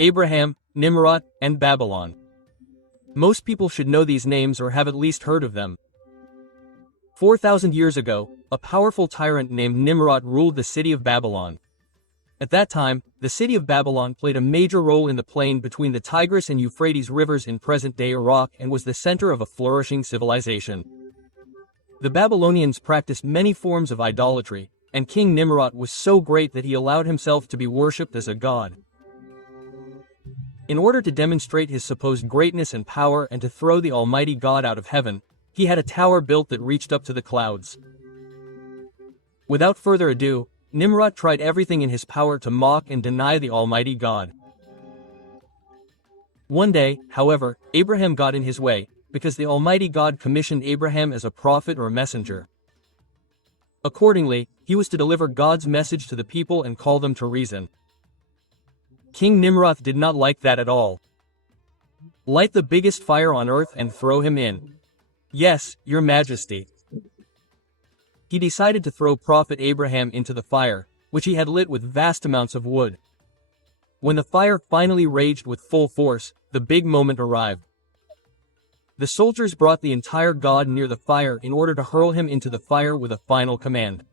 Abraham, Nimrod, and Babylon. Most people should know these names or have at least heard of them. 4,000 years ago, a powerful tyrant named Nimrod ruled the city of Babylon. At that time, the city of Babylon played a major role in the plain between the Tigris and Euphrates rivers in present-day Iraq and was the center of a flourishing civilization. The Babylonians practiced many forms of idolatry, and King Nimrod was so great that he allowed himself to be worshipped as a god. In order to demonstrate his supposed greatness and power and to throw the Almighty God out of heaven, he had a tower built that reached up to the clouds. Without further ado, Nimrod tried everything in his power to mock and deny the Almighty God. One day, however, Abraham got in his way, because the Almighty God commissioned Abraham as a prophet or messenger. Accordingly, he was to deliver God's message to the people and call them to reason. King Nimrod did not like that at all. "Light the biggest fire on earth and throw him in." "Yes, Your Majesty." He decided to throw Prophet Abraham into the fire, which he had lit with vast amounts of wood. When the fire finally raged with full force, the big moment arrived. The soldiers brought the entire god near the fire in order to hurl him into the fire with a final command.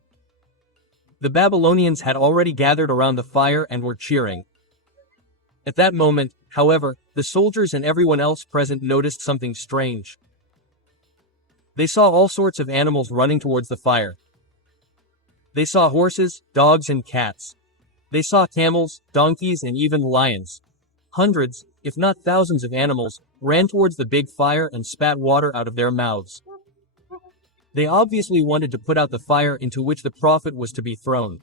The Babylonians had already gathered around the fire and were cheering. At that moment, however, the soldiers and everyone else present noticed something strange. They saw all sorts of animals running towards the fire. They saw horses, dogs, and cats. They saw camels, donkeys, and even lions. Hundreds, if not thousands of animals, ran towards the big fire and spat water out of their mouths. They obviously wanted to put out the fire into which the prophet was to be thrown.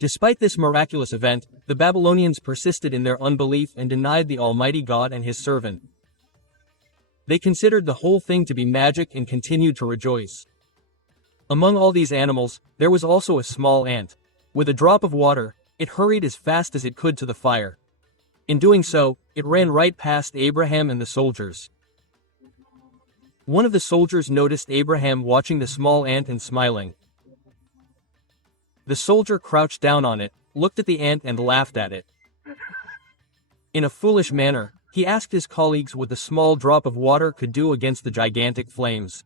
Despite this miraculous event, the Babylonians persisted in their unbelief and denied the Almighty God and His servant. They considered the whole thing to be magic and continued to rejoice. Among all these animals, there was also a small ant. With a drop of water, it hurried as fast as it could to the fire. In doing so, it ran right past Abraham and the soldiers. One of the soldiers noticed Abraham watching the small ant and smiling. The soldier crouched down on it, looked at the ant and laughed at it. In a foolish manner, he asked his colleagues what the small drop of water could do against the gigantic flames.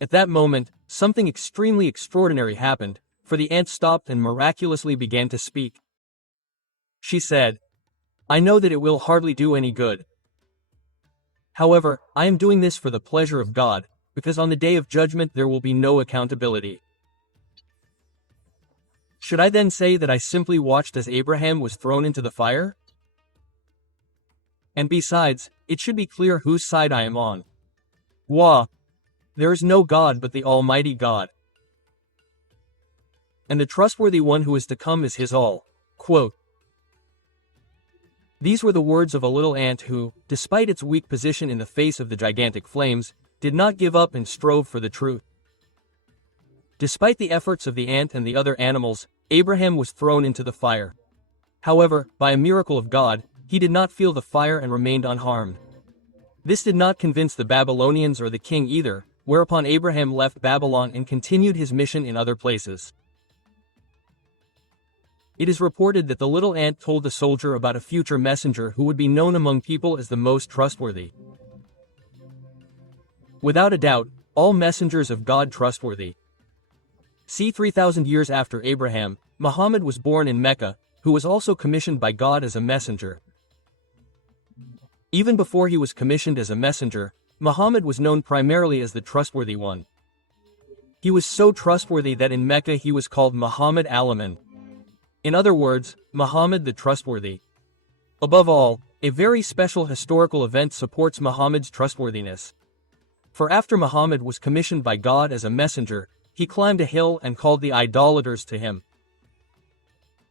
At that moment, something extremely extraordinary happened, for the ant stopped and miraculously began to speak. She said, "I know that it will hardly do any good. However, I am doing this for the pleasure of God, because on the day of judgment there will be no accountability. Should I then say that I simply watched as Abraham was thrown into the fire? And besides, it should be clear whose side I am on. Wah! There is no God but the Almighty God. And the trustworthy one who is to come is His all." Quote. These were the words of a little ant who, despite its weak position in the face of the gigantic flames, did not give up and strove for the truth. Despite the efforts of the ant and the other animals, Abraham was thrown into the fire. However, by a miracle of God, he did not feel the fire and remained unharmed. This did not convince the Babylonians or the king either, whereupon Abraham left Babylon and continued his mission in other places. It is reported that the little ant told the soldier about a future messenger who would be known among people as the most trustworthy. Without a doubt, all messengers of God trustworthy. See, 3,000 years after Abraham, Muhammad was born in Mecca, who was also commissioned by God as a messenger. Even before he was commissioned as a messenger, Muhammad was known primarily as the trustworthy one. He was so trustworthy that in Mecca he was called Muhammad al-Amin. In other words, Muhammad the trustworthy. Above all, a very special historical event supports Muhammad's trustworthiness. For after Muhammad was commissioned by God as a messenger, he climbed a hill and called the idolaters to him.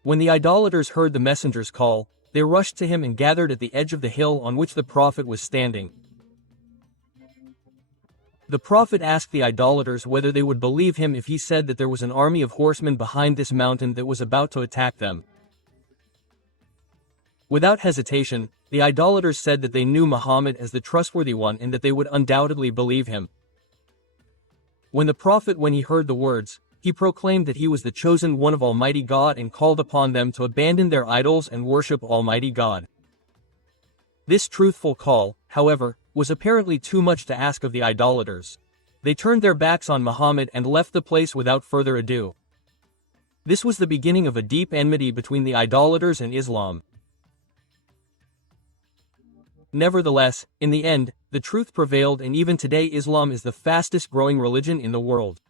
When the idolaters heard the messenger's call, they rushed to him and gathered at the edge of the hill on which the prophet was standing. The prophet asked the idolaters whether they would believe him if he said that there was an army of horsemen behind this mountain that was about to attack them. Without hesitation, the idolaters said that they knew Muhammad as the trustworthy one and that they would undoubtedly believe him. When he heard the words, he proclaimed that he was the chosen one of Almighty God and called upon them to abandon their idols and worship Almighty God. This truthful call, however, was apparently too much to ask of the idolaters. They turned their backs on Muhammad and left the place without further ado. This was the beginning of a deep enmity between the idolaters and Islam. Nevertheless, in the end, the truth prevailed, and even today Islam is the fastest growing religion in the world.